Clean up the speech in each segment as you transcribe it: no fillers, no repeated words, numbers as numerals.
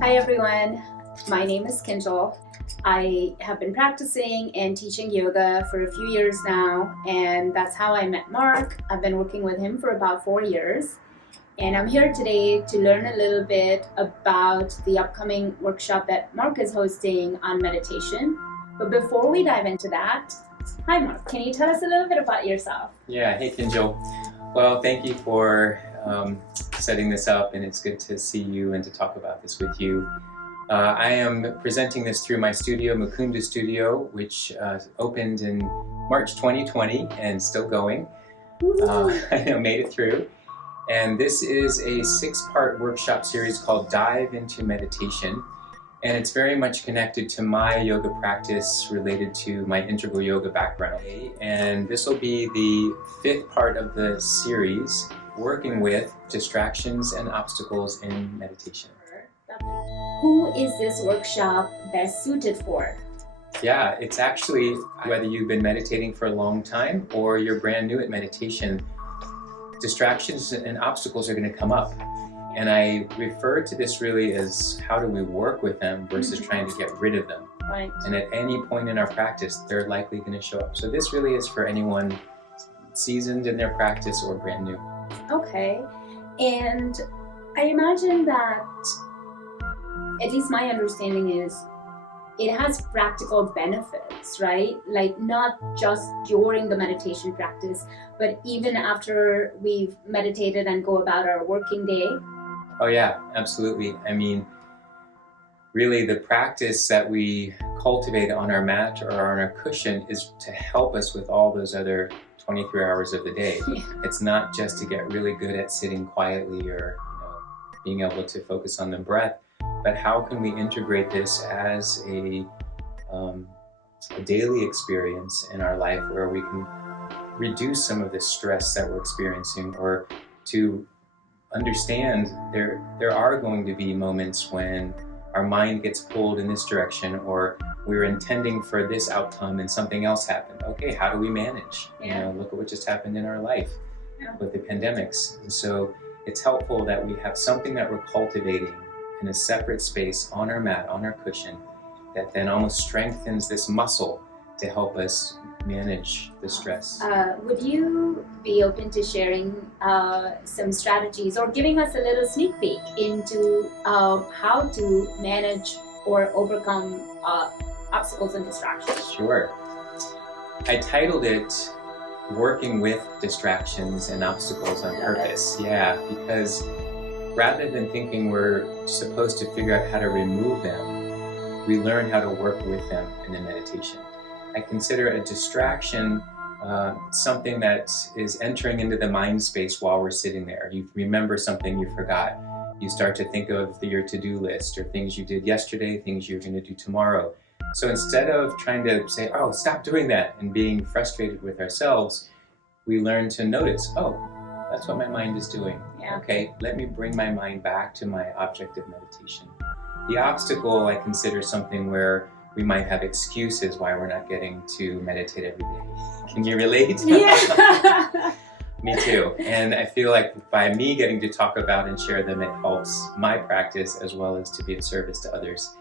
Hi everyone, my name is Kinjal. I have been practicing and teaching yoga for a few years now, and that's how I met Marc. I've been working with him for about 4 years, and I'm here today to learn a little bit about the upcoming workshop that Marc is hosting on meditation. But before we dive into that, hi Marc, can you tell us a little bit about yourself? Yeah, hey Kinjal. Well, thank you for setting this up, and it's good to see you and to talk about this with you. I am presenting this through my studio, Mukunda Studio, which opened in March 2020 and still going. I made it through. And this is a 6-part workshop series called Dive into Meditation. And it's very much connected to my yoga practice related to my integral yoga background. And this will be the 5th part of the series, working with distractions and obstacles in meditation. Who is this workshop best suited for? Yeah, it's actually whether you've been meditating for a long time or you're brand new at meditation, distractions and obstacles are going to come up. And I refer to this really as how do we work with them versus trying to get rid of them. Right. And at any point in our practice, they're likely going to show up. So this really is for anyone seasoned in their practice or brand new. Okay. And I imagine that, at least my understanding is, it has practical benefits, right? Like not just during the meditation practice, but even after we've meditated and go about our working day. Oh yeah, absolutely. I mean, really the practice that we cultivate on our mat or on our cushion is to help us with all those other 23 hours of the day. Yeah. It's not just to get really good at sitting quietly or being able to focus on the breath, but how can we integrate this as a daily experience in our life where we can reduce some of the stress that we're experiencing, or to understand there are going to be moments when our mind gets pulled in this direction, or we're intending for this outcome and something else happened. Okay, how do we manage? Yeah. Look at what just happened in our life with the pandemics. And so it's helpful that we have something that we're cultivating in a separate space on our mat, on our cushion, that then almost strengthens this muscle to help us manage the stress. Would you be open to sharing some strategies or giving us a little sneak peek into how to manage or overcome obstacles and distractions? Sure. I titled it Working with Distractions and Obstacles on Purpose. Yeah, because rather than thinking we're supposed to figure out how to remove them, we learn how to work with them in the meditation. I consider a distraction something that is entering into the mind space while we're sitting there. You remember something you forgot. You start to think of your to-do list or things you did yesterday, things you're going to do tomorrow. So instead of trying to say, oh, stop doing that, and being frustrated with ourselves, we learn to notice, oh, that's what my mind is doing. Yeah. Okay, let me bring my mind back to my object of meditation. The obstacle I consider something where we might have excuses why we're not getting to meditate every day. Can you relate? Yeah. Me too. And I feel like by me getting to talk about and share them, it helps my practice as well as to be of service to others.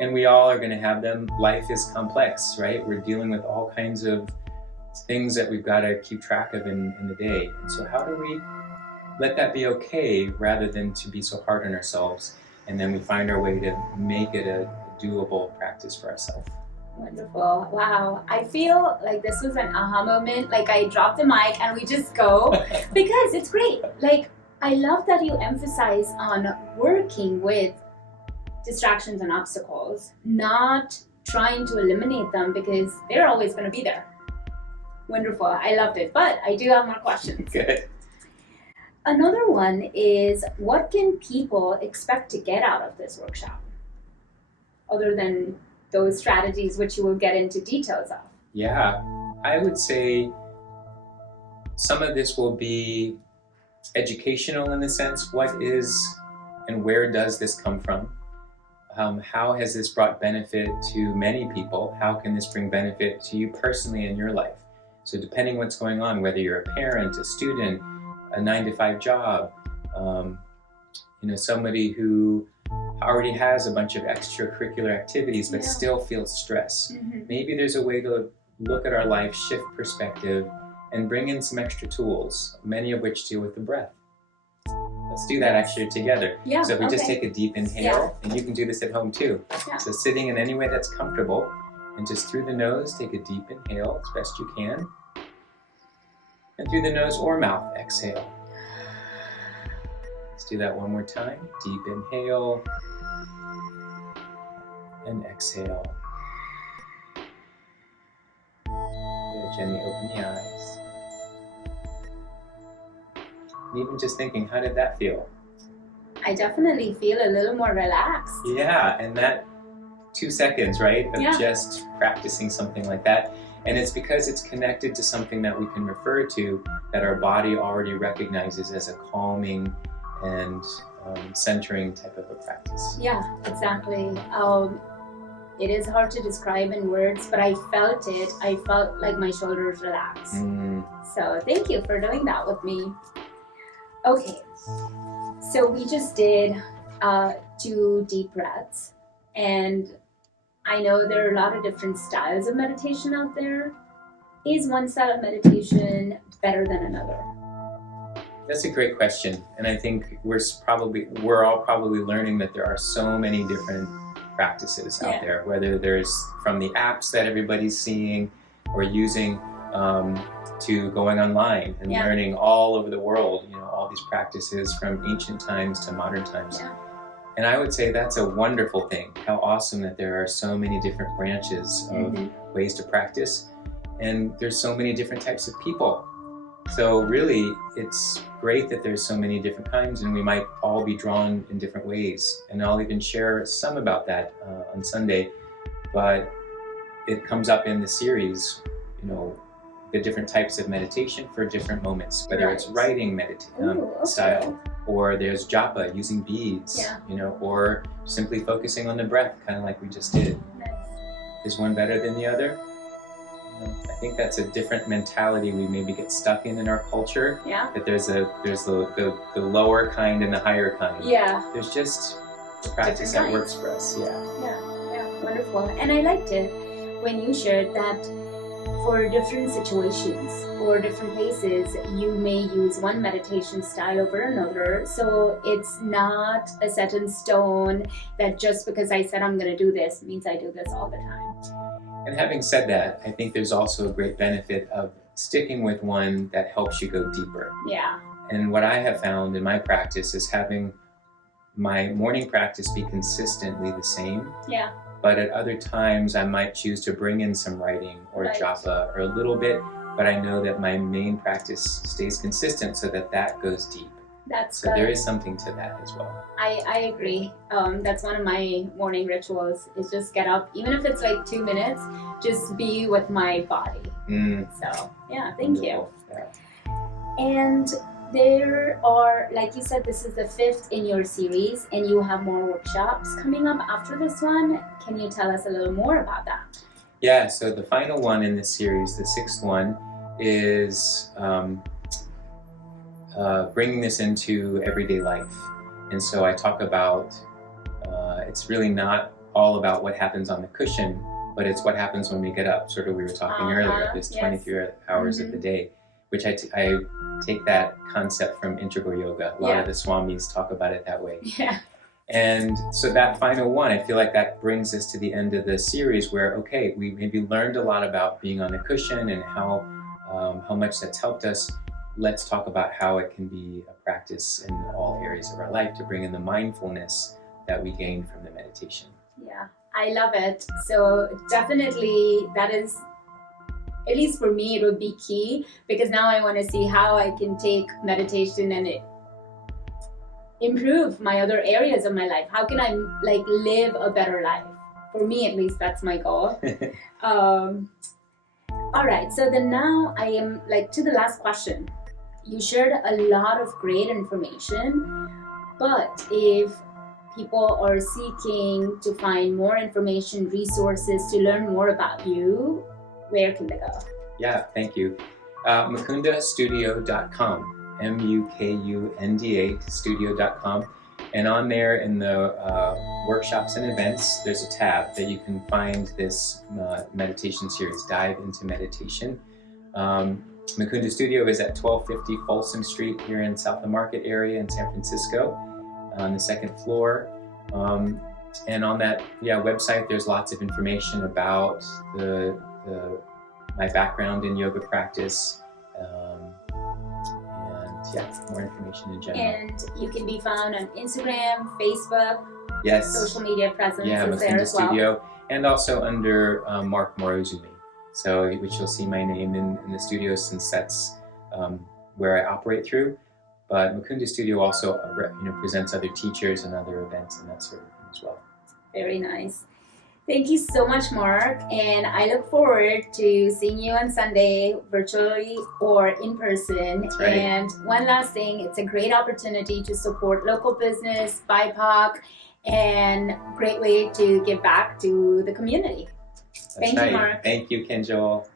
And we all are going to have them. Life is complex, right? We're dealing with all kinds of things that we've got to keep track of in the day. And so how do we let that be okay rather than to be so hard on ourselves? And then we find our way to make it a doable practice for ourselves. Wonderful. Wow. I feel like this was an aha moment. Like I drop the mic and we just go because it's great. Like I love that you emphasize on working with distractions and obstacles, not trying to eliminate them because they're always going to be there. Wonderful. I loved it. But I do have more questions. Good. Another one is, what can people expect to get out of this workshop other than those strategies which you will get into details of? Yeah, I would say some of this will be educational in the sense, what is and where does this come from? How has this brought benefit to many people? How can this bring benefit to you personally in your life? So depending what's going on, whether you're a parent, a student, a 9-to-5 job, somebody who already has a bunch of extracurricular activities but still feels stress. Maybe there's a way to look at our life, shift perspective, and bring in some extra tools, many of which deal with the breath. Let's do that actually together. So if we just take a deep inhale, and you can do this at home too. So sitting in any way that's comfortable, and just through the nose, take a deep inhale as best you can. And through the nose or mouth, exhale. Let's do that one more time. Deep inhale and exhale. Gently open the eyes. And even just thinking, how did that feel? I definitely feel a little more relaxed. Yeah, and that 2 seconds, right, of just practicing something like that. And it's because it's connected to something that we can refer to that our body already recognizes as a calming and centering type of a practice. Yeah, exactly. It is hard to describe in words, but I felt it. I felt like my shoulders relaxed. So thank you for doing that with me. Okay, so we just did 2 deep breaths, and I know there are a lot of different styles of meditation out there. Is one style of meditation better than another? That's a great question, and I think we're all probably learning that there are so many different practices out there, whether there's from the apps that everybody's seeing or using to going online and learning all over the world, all these practices from ancient times to modern times. And I would say that's a wonderful thing. How awesome that there are so many different branches of ways to practice, and there's so many different types of people. So really, it's great that there's so many different kinds, and we might all be drawn in different ways. And I'll even share some about that on Sunday. But it comes up in the series, the different types of meditation for different moments, whether it's writing style, or there's japa, using beads, or simply focusing on the breath, kind of like we just did. Is one better than the other? I think that's a different mentality we maybe get stuck in our culture. That there's the lower kind and the higher kind. There's just practice that works for us. Wonderful. And I liked it when you shared that for different situations or different places, you may use one meditation style over another. So it's not a set in stone that just because I said I'm going to do this means I do this all the time. And having said that, I think there's also a great benefit of sticking with one that helps you go deeper. And what I have found in my practice is having my morning practice be consistently the same. But at other times, I might choose to bring in some writing or japa or a little bit, but I know that my main practice stays consistent so that goes deep. So there is something to that as well. I agree. That's one of my morning rituals, is just get up, even if it's like 2 minutes, just be with my body. So thank you. And there are, like you said, this is the 5th in your series, and you have more workshops coming up after this one. Can you tell us a little more about that? Yeah, so the final one in this series, the 6th one, is bringing this into everyday life. And so I talk about, it's really not all about what happens on the cushion, but it's what happens when we get up. Sort of we were talking earlier, this 23 hours of the day, which I take that concept from integral yoga. A lot of the swamis talk about it that way. And so that final one, I feel like that brings us to the end of the series where, okay, we maybe learned a lot about being on the cushion and how much that's helped us. Let's talk about how it can be a practice in all areas of our life to bring in the mindfulness that we gain from the meditation. I love it. So definitely that is, at least for me, it would be key, because now I want to see how I can take meditation and improve my other areas of my life. How can I live a better life? For me, at least, that's my goal. All right, so then now I am to the last question. You shared a lot of great information, but if people are seeking to find more information, resources to learn more about you, where can they go? Yeah, thank you. Mukundastudio.com, Mukunda studio.com. And on there in the workshops and events, there's a tab that you can find this meditation series, Dive into Meditation. Mukunda Studio is at 1250 Folsom Street here in South of Market area in San Francisco on the second floor. And on that website, there's lots of information about my background in yoga practice, more information in general. And you can be found on Instagram, Facebook, yes, social media presence is there Mukunda as well. Studio, and also under Marc Morozumi. So, which you'll see my name in the studio, since that's where I operate through. But Mukunda Studio also presents other teachers and other events and that sort of thing as well. Very nice. Thank you so much, Marc, and I look forward to seeing you on Sunday, virtually or in person. That's right. And one last thing, it's a great opportunity to support local business, BIPOC, and great way to give back to the community. That's Thank right. you, Marc. Thank you, Kinjal.